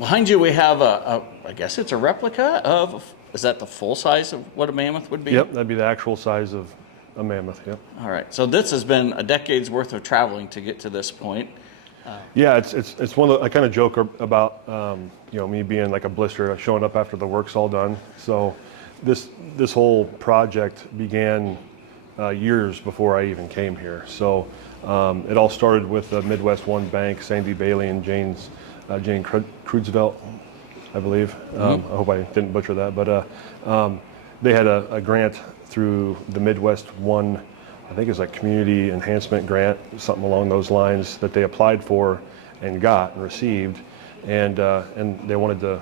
behind you we have I guess it's a replica of, is that the full size of what a mammoth would be? Yep, that'd be the actual size of a mammoth, yep. All right, so this has been a decade's worth of traveling to get to this point. Yeah, it's one of the, I kind of joke about, me being like a blister, showing up after the work's all done. So this whole project began years before I even came here. So it all started with the Midwest One Bank, Sandy Bailey and Jane Kreutzvelt, I believe. I hope I didn't butcher that, but they had a grant through the Midwest One, I think it's like community enhancement grant, something along those lines, that they applied for and got and received, and they wanted to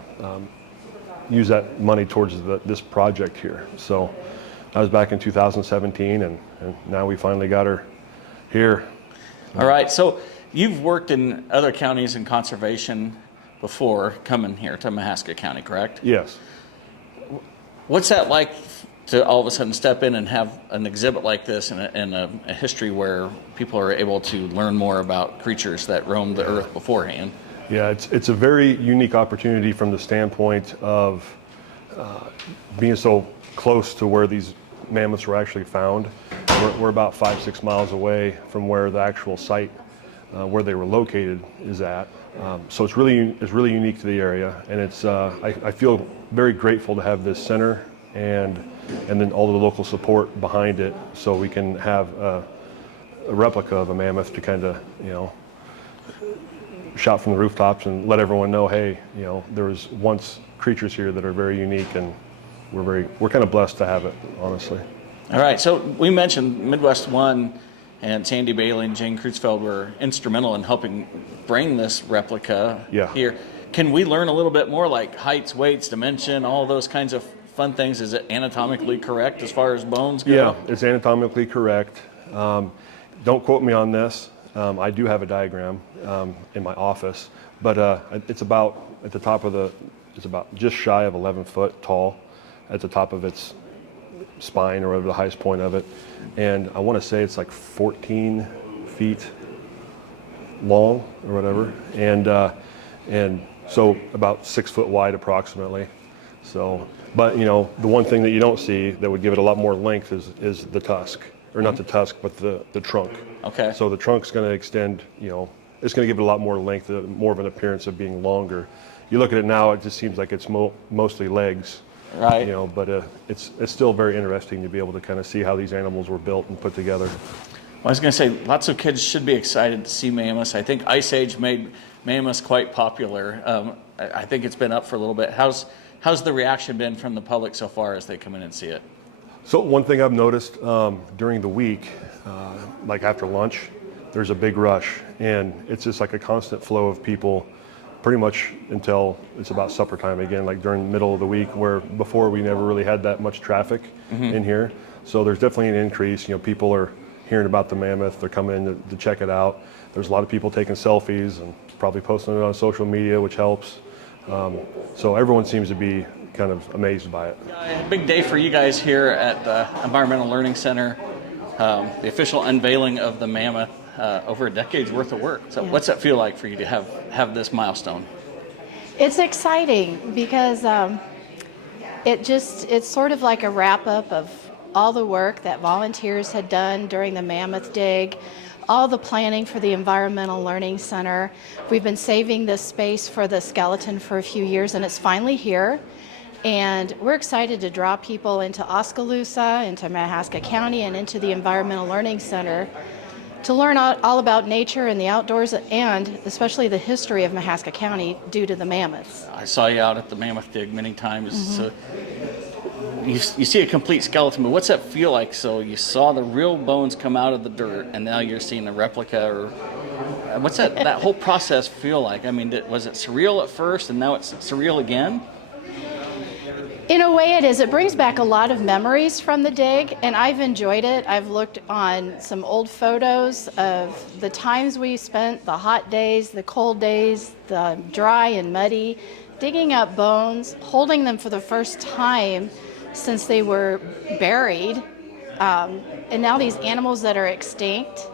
use that money towards this project here. So that was back in 2017, and now we finally got her here. All right, so you've worked in other counties in conservation before coming here to Mahaska County, correct? Yes. What's that like to all of a sudden step in and have an exhibit like this and a history where people are able to learn more about creatures that roamed the earth beforehand? Yeah, it's a very unique opportunity from the standpoint of being so close to where these mammoths were actually found. We're about 5-6 miles away from where the actual site where they were located is at. So it's really unique to the area, and it's I feel very grateful to have this center and then all the local support behind it, so we can have a replica of a mammoth to kind of shout from the rooftops and let everyone know, hey, there was once creatures here that are very unique, and we're kind of blessed to have it, honestly. All right, so we mentioned Midwest One and Sandy Bailey and Jane Kreutzvelt were instrumental in helping bring this replica here. Can we learn a little bit more, like heights, weights, dimension, all those kinds of fun things? Is it anatomically correct as far as bones go? Yeah, it's anatomically correct. Don't quote me on this. I do have a diagram in my office, but it's about at the top of it's about just shy of 11 foot tall at the top of its spine, or whatever the highest point of it, and I want to say it's like 14 feet long or whatever, and so about 6 foot wide approximately. So, but the one thing that you don't see that would give it a lot more length is the tusk, or not the tusk, but the trunk. Okay. So the trunk's going to extend, it's going to give it a lot more length, more of an appearance of being longer. You look at it now, it just seems like it's mostly legs. Right. But it's still very interesting to be able to kind of see how these animals were built and put together. Well, I was going to say, lots of kids should be excited to see mammoths. I think Ice Age made mammoths quite popular. I think it's been up for a little bit. How's the reaction been from the public so far as they come in and see it? So one thing I've noticed during the week, like after lunch, there's a big rush, and it's just like a constant flow of people pretty much until it's about supper time again, like during the middle of the week, where before we never really had that much traffic in here. So there's definitely an increase. People are hearing about the mammoth, they're coming in to check it out. There's a lot of people taking selfies and probably posting it on social media, which helps. So everyone seems to be kind of amazed by it. A big day for you guys here at the Environmental Learning Center, the official unveiling of the mammoth. Over a decade's worth of work. So what's that feel like for you to have this milestone? It's exciting because it's sort of like a wrap up of all the work that volunteers had done during the mammoth dig, all the planning for the Environmental Learning Center. We've been saving this space for the skeleton for a few years, and it's finally here. And we're excited to draw people into Oskaloosa, into Mahaska County, and into the Environmental Learning Center to learn all about nature and the outdoors, and especially the history of Mahaska County due to the mammoths. I saw you out at the mammoth dig many times. So you see a complete skeleton, but what's that feel like? So you saw the real bones come out of the dirt, and now you're seeing a replica, or what's that whole process feel like? I mean, was it surreal at first, and now it's surreal again? In a way it is. It brings back a lot of memories from the dig, and I've enjoyed it. I've looked on some old photos of the times we spent, the hot days, the cold days, the dry and muddy, digging up bones, holding them for the first time since they were buried, and now these animals that are extinct.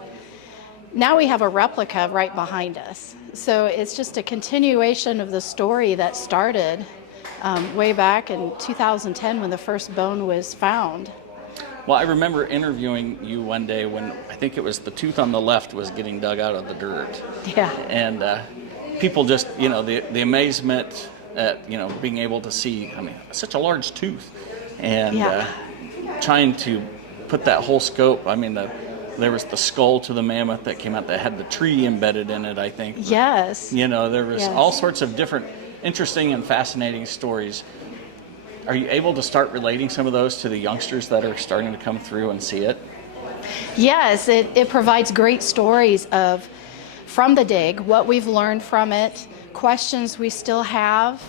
Now we have a replica right behind us. So it's just a continuation of the story that started way back in 2010 when the first bone was found. Well, I remember interviewing you one day when I think it was the tooth on the left was getting dug out of the dirt. Yeah. And people just, the amazement at, being able to see, I mean, such a large tooth. And Yeah. trying to put that whole scope, I mean, there was the skull to the mammoth that came out that had the tree embedded in it, I think. Yes. There was Yes. all sorts of different interesting and fascinating stories. Are you able to start relating some of those to the youngsters that are starting to come through and see it? Yes, it provides great stories from the dig, what we've learned from it, questions we still have.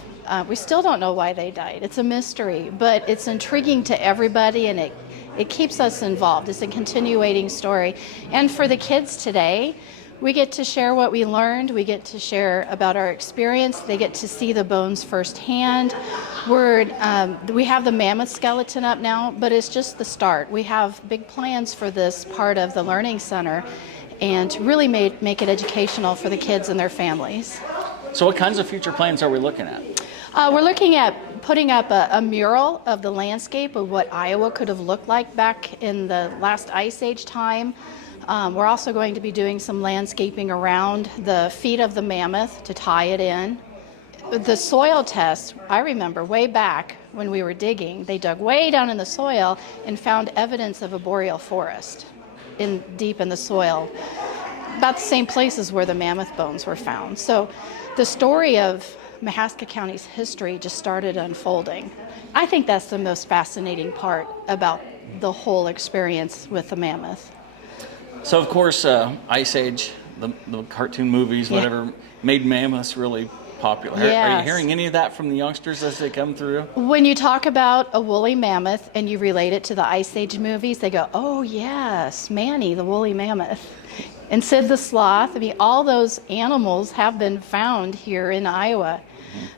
We still don't know why they died. It's a mystery, but it's intriguing to everybody, and it keeps us involved. It's a continuating story. And for the kids today, we get to share what we learned. We get to share about our experience. They get to see the bones firsthand. We have the mammoth skeleton up now, but it's just the start. We have big plans for this part of the Learning Center and to really make it educational for the kids and their families. So what kinds of future plans are we looking at? We're looking at putting up a mural of the landscape of what Iowa could have looked like back in the last Ice Age time. We're also going to be doing some landscaping around the feet of the mammoth to tie it in. The soil test, I remember way back when we were digging, they dug way down in the soil and found evidence of a boreal forest deep in the soil, about the same places where the mammoth bones were found. So the story of Mahaska County's history just started unfolding. I think that's the most fascinating part about the whole experience with the mammoth. So, of course, Ice Age, the cartoon movies, whatever, made mammoths really popular. Are you Yes. hearing any of that from the youngsters as they come through? When you talk about a woolly mammoth and you relate it to the Ice Age movies, they go, oh yes, Manny, the woolly mammoth. And Sid the Sloth. I mean, all those animals have been found here in Iowa.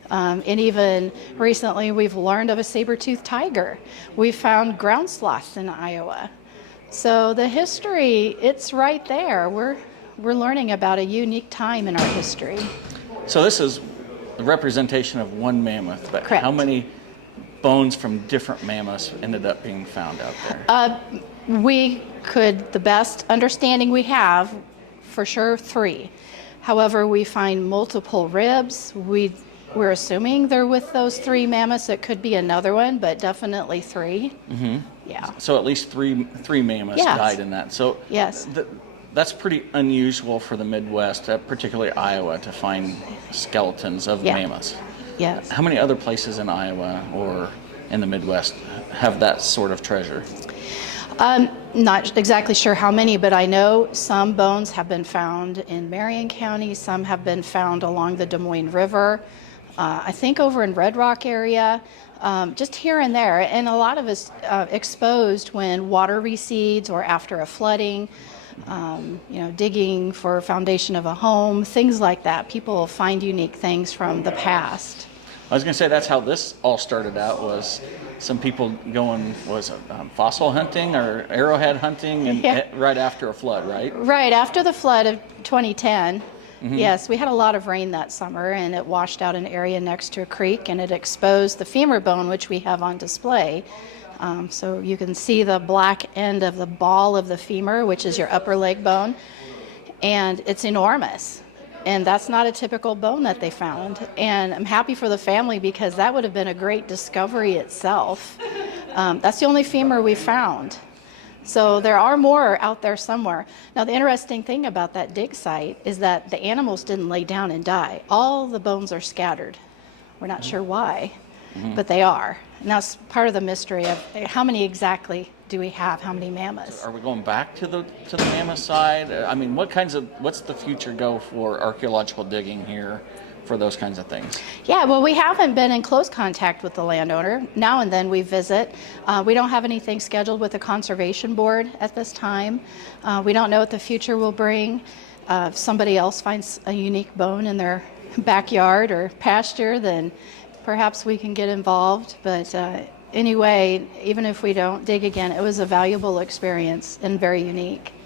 And even recently, we've learned of a saber-toothed tiger. We found ground sloths in Iowa. So the history, it's right there. We're learning about a unique time in our history. So this is the representation of one mammoth, but Correct. how many bones from different mammoths ended up being found out there? The best understanding we have, for sure, 3. However, we find multiple ribs. We're assuming they're with those 3 mammoths. It could be another one, but definitely 3. Mm-hmm. Yeah. So at least three mammoths Yes. died in that. So Yes. that's pretty unusual for the Midwest, particularly Iowa, to find skeletons of Yeah. mammoths. Yes. How many other places in Iowa or in the Midwest have that sort of treasure? Not exactly sure how many, but I know some bones have been found in Marion County. Some have been found along the Des Moines River. I think over in Red Rock area, just here and there. And a lot of it's exposed when water recedes or after a flooding, digging for foundation of a home, things like that. People find unique things from the past. I was going to say that's how this all started out, was some people going, fossil hunting or arrowhead hunting, and Yeah. right after a flood, right? Right, after the flood of 2010, yes, we had a lot of rain that summer, and it washed out an area next to a creek, and it exposed the femur bone, which we have on display. So you can see the black end of the ball of the femur, which is your upper leg bone, and it's enormous. And that's not a typical bone that they found. And I'm happy for the family because that would have been a great discovery itself. That's the only femur we found. So there are more out there somewhere. Now, the interesting thing about that dig site is that the animals didn't lay down and die. All the bones are scattered. We're not sure why, but they are. And that's part of the mystery of how many exactly do we have, how many mammoths. Are we going back to the mammoth side? I mean, what's the future go for archaeological digging here for those kinds of things? Yeah, well, we haven't been in close contact with the landowner. Now and then we visit. We don't have anything scheduled with the Conservation Board at this time. We don't know what the future will bring. If somebody else finds a unique bone in their backyard or pasture, then perhaps we can get involved. But anyway, even if we don't dig again, it was a valuable experience and very unique.